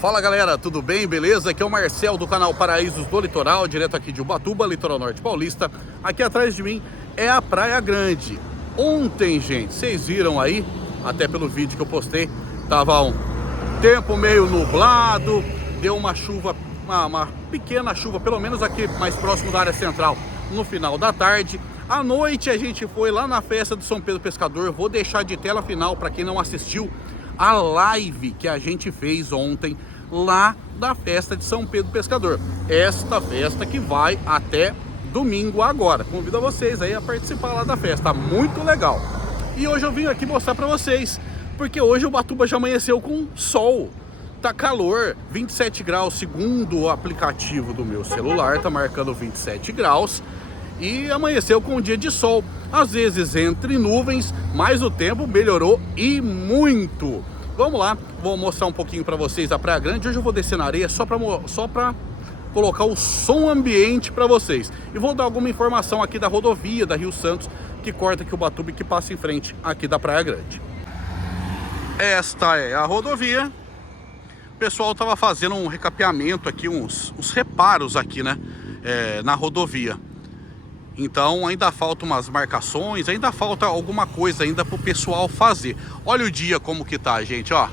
Fala galera, tudo bem? Beleza? Aqui é o Marcel do canal Paraísos do Litoral, direto aqui de Ubatuba, Litoral Norte Paulista. Aqui atrás de mim é a Praia Grande. Ontem, gente, vocês viram aí, até pelo vídeo que eu postei, tava um tempo meio nublado, deu uma chuva, uma pequena chuva, pelo menos aqui mais próximo da área central, no final da tarde. À noite a gente foi lá na festa do São Pedro Pescador. Vou deixar de tela final para quem não assistiu a live que a gente fez ontem lá da festa de São Pedro Pescador. Esta festa que vai até domingo agora. Convido vocês aí a participar lá da festa, muito legal. E hoje eu vim aqui mostrar para vocês, porque hoje Ubatuba já amanheceu com sol. Tá calor, 27 graus, segundo o aplicativo do meu celular, tá marcando 27 graus. E amanheceu com um dia de sol, às vezes entre nuvens, mas o tempo melhorou e muito. Vamos lá, vou mostrar um pouquinho para vocês a Praia Grande. Hoje eu vou descer na areia só para colocar o som ambiente para vocês. E vou dar alguma informação aqui da rodovia da Rio Santos, que corta aqui o Ubatuba e que passa em frente aqui da Praia Grande. Esta é a rodovia. O pessoal estava fazendo um recapeamento aqui, uns reparos aqui, né, na rodovia. Então ainda faltam umas marcações, ainda falta alguma coisa ainda para o pessoal fazer. Olha o dia como que tá, gente, ó.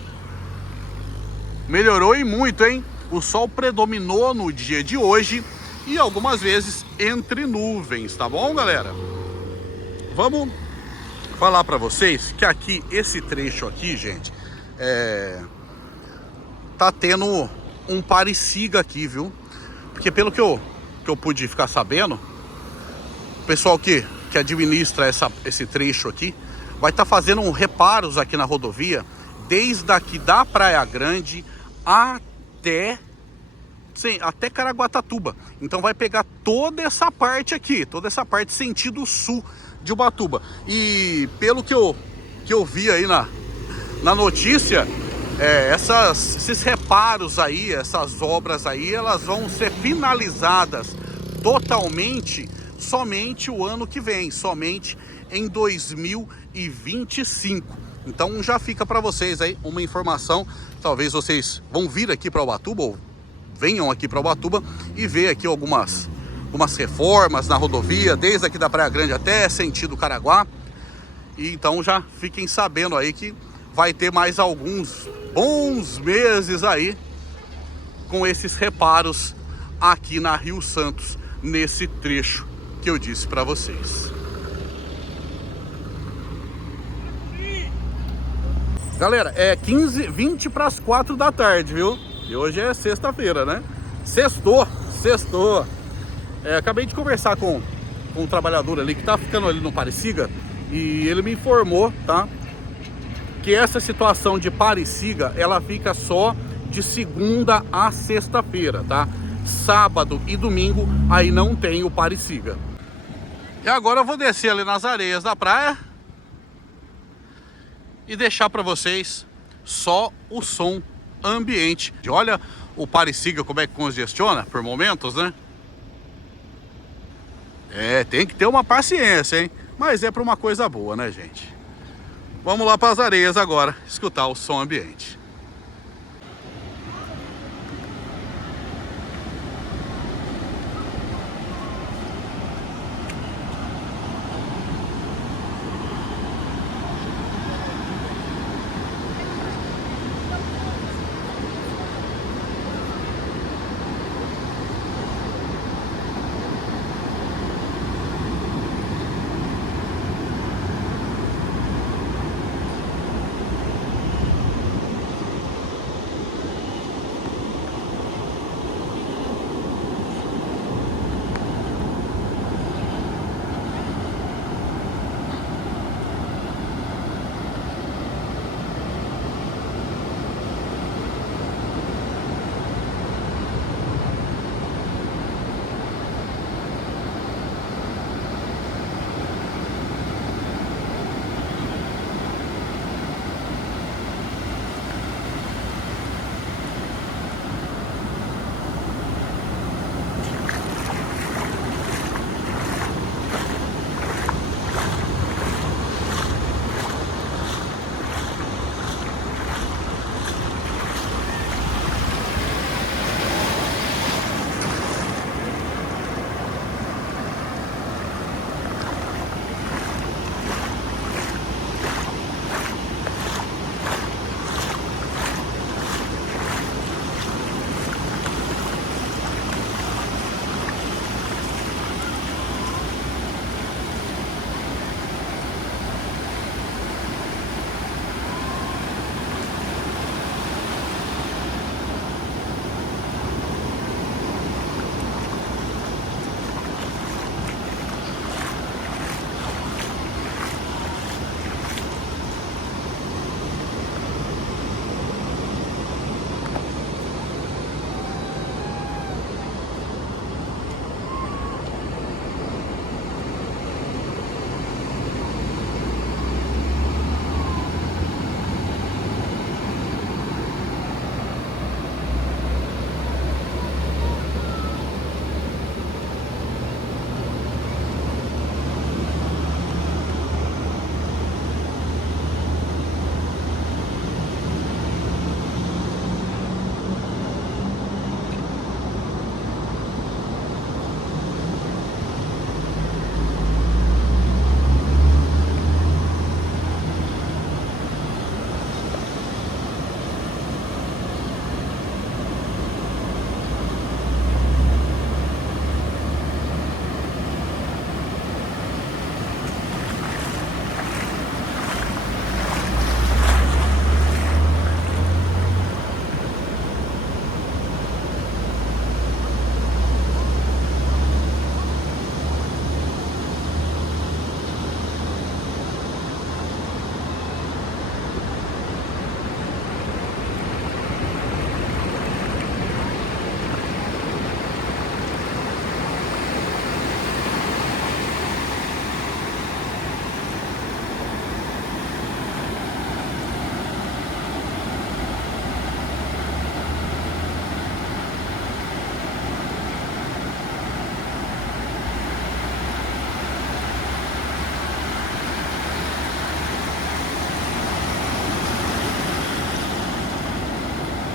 Melhorou e muito, hein? O sol predominou no dia de hoje e algumas vezes entre nuvens, tá bom, galera? Vamos falar para vocês que aqui, esse trecho aqui, gente, tá tendo um pare-siga aqui, viu? Porque pelo que eu pude ficar sabendo, o pessoal que administra esse trecho aqui vai estar fazendo reparos aqui na rodovia, desde aqui da Praia Grande até Caraguatatuba. Então vai pegar toda essa parte aqui, toda essa parte sentido sul de Ubatuba. E pelo que eu vi aí na notícia, esses reparos aí, essas obras aí, elas vão ser finalizadas totalmente somente o ano que vem, somente em 2025. Então já fica para vocês aí uma informação. Talvez vocês vão vir aqui para Ubatuba ou venham aqui para Ubatuba e ver aqui algumas reformas na rodovia, desde aqui da Praia Grande até sentido Caraguá. E então já fiquem sabendo aí que vai ter mais alguns bons meses aí com esses reparos aqui na Rio Santos, nesse trecho que eu disse para vocês. Galera, é 20 para as 4 da tarde, viu? E hoje é sexta-feira, né? Sextou. Acabei de conversar com um trabalhador ali que tá ficando ali no pare-siga e ele me informou, tá? Que essa situação de pare-siga, ela fica só de segunda a sexta-feira, tá? Sábado e domingo aí não tem o pare-siga. E agora eu vou descer ali nas areias da praia e deixar para vocês só o som ambiente. Olha o pare-siga como é que congestiona por momentos, né? Tem que ter uma paciência, hein? Mas é para uma coisa boa, né, gente? Vamos lá para as areias agora, escutar o som ambiente.